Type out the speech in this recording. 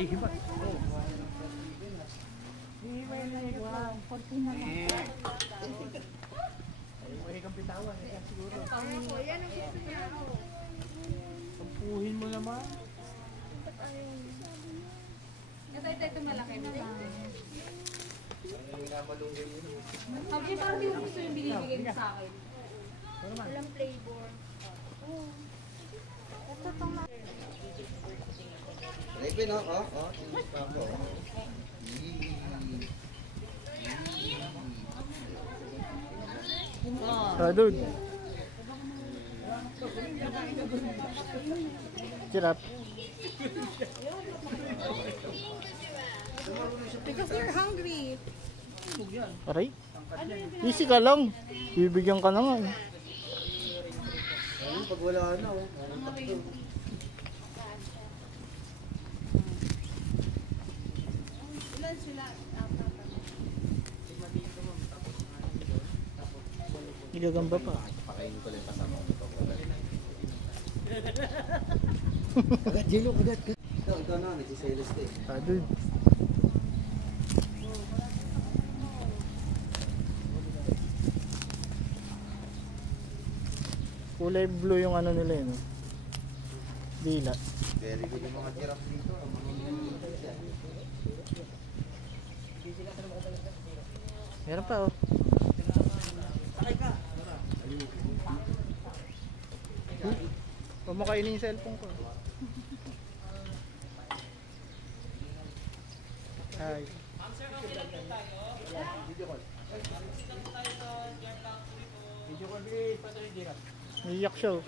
hihibat. Hihiway na yung 14 na lang. Ay, kang pitawan. Siguro. Yan ang gusto niya. Tampuhin mo naman. Ito malaki na lang. Sabi parang di mo gusto yung binibigay mo sa akin. Walang flavor. Ito itong Ready na, Dude. Sirap. because you're hungry. Aray. Easy ka lang. Bibigyan ka na nga. Ayun, pag wala na, Ilan sila? Igagamba pa. pakainin ko lang kasama ko ito. Agad, Jelo, agad. Ikaw na, nagsiselos ka eh. Dude. Kulay blue yung ano nila yun. Dila. Very good yung mga giraffe dito. Meron pa oh. Huwag mo kainin yung cellphone ko. Hi. Video call, please. Patuloy, Jira. Iiyak siya oh.